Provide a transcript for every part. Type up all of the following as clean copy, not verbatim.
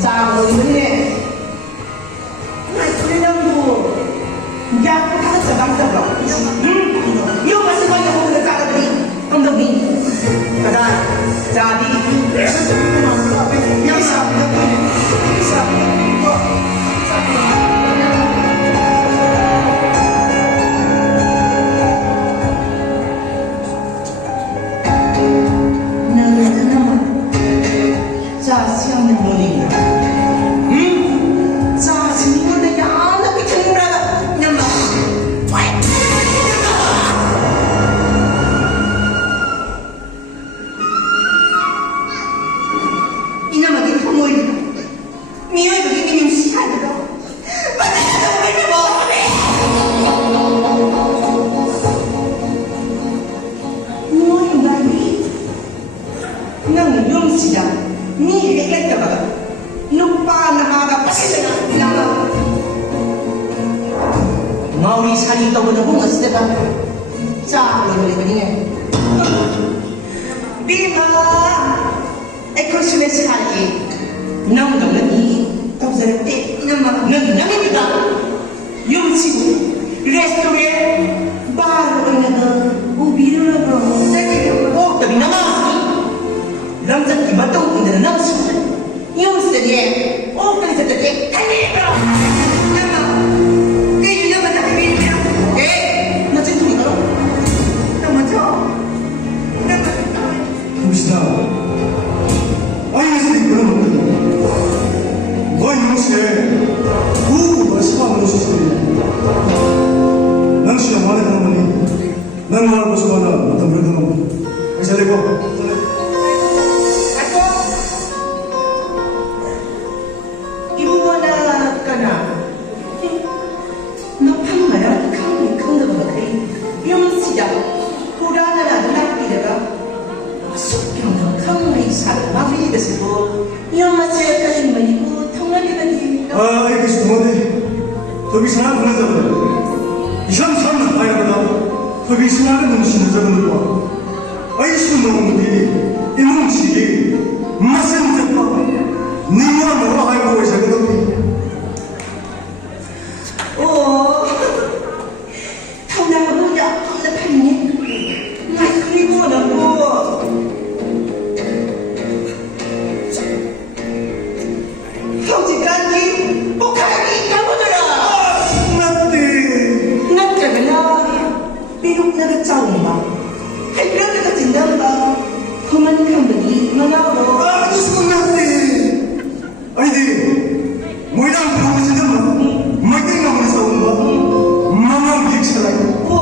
자, 뭐 이번에 그래도 야, 하나씩 남자가 이거 말씀하게 보는 사람들이 엉덩이 가자, 자, 니 여기서 자, 시험을 보니 자, 지금 내가 나 미친 거라다 이놈아 이놈아 네 부모이다 미워이 그게 니님 시간이다 맞아 왜 뭐인가 니 그냥 용시다 니 얘기했다가 누빠 나마가 빠지잖아 나마 마우리 살이 떠보는 건 어찌 가 자, 이번에 비마 에코슈메 살기 남동은 이 동생을 때 이놈아 넌 남입니다 용치고 레스토랑에 바로 있는 우비를 하고 짝이를 하고 또 이놈아 남자 기맛도 군대는 남수다 용쓰니 오까지 때 달리라 나마 그 이놈은 다 비밀이야 에? 나 지금 이거로 나 먼저 동시다 아이에서 이거는 없거든 너 이놈시에 구구가 시방으로 시시니 낭시야 말해 담으니 난 말하고 싶어하나 어떤 그런 담으니 잘 되고 알겠어, 뭐네. 거기 사람 보는 자들. 이상 사람은 봐야보다 거기 사람은 눈치는 자들 봐. 아이씨 놈이 이 놈치기 맛은 잡아. 니와 너와 알고 자기 놈이. 오, 타오나가 뭐냐? 타오나 팔니? 나 그리고 나고. 형제간이 복하기 까보더라 나때문에 비록 내가 짜온다 할그런 데가 진단다 그만 감독이 만나고 아주 나때 아니지 뭐이랑 그러고 진단 마이팅가 보내 싸우는 거 마마 비엑스라고 오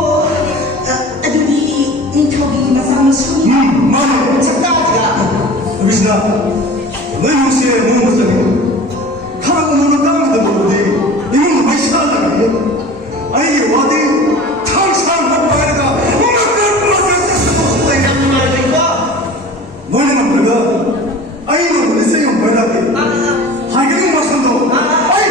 아주니 인터뷰 마사마 소리 맞아 작다지가 여기시나 너 형수의 몸을 보자니 하라고 너는 까면서 모르지 이놈은 왜 시달라니 아니 와디 탕상 먹어야가 너희는 뭐가 아니 너 내 생각 뭐라게 하경이 마산도 아이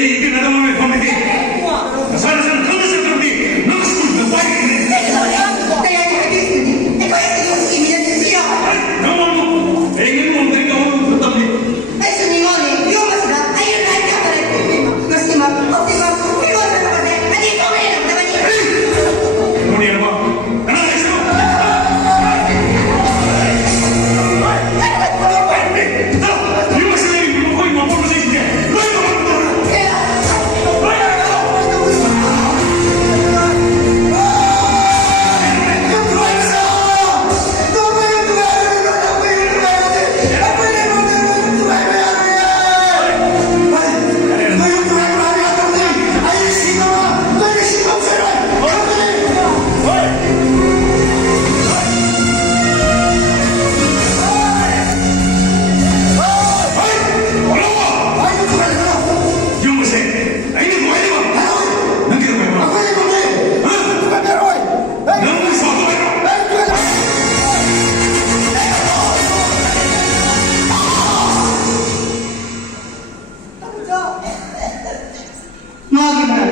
ini ada momen komedi. Sana sana kalau saya komedi, nak suruh baik. Kaya habis ni, kaya yung imiyan siya. Kamu ingin memberi kamu tetap di. Ay suniwan ni, yung masda, ayun ay kataray ko. Nasimap, optimap, iwan na naman eh. Adi ko ngayon ang naman niya. Kemudian apa? Kenapa itu? Dia masih lagi belum kau mampu masih dia. Mga gimana?